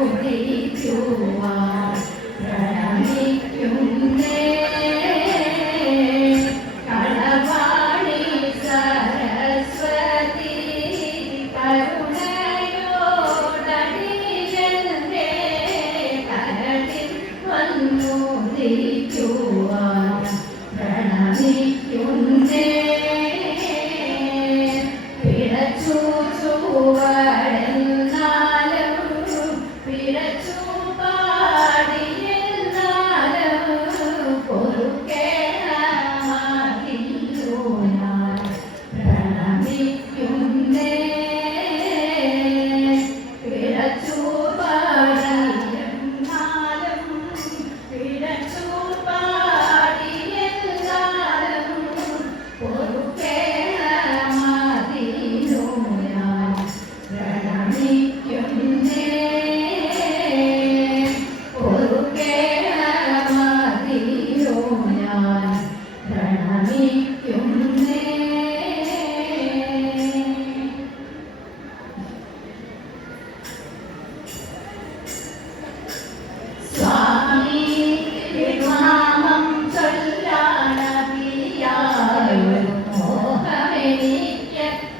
我们可以一起我 Gracias.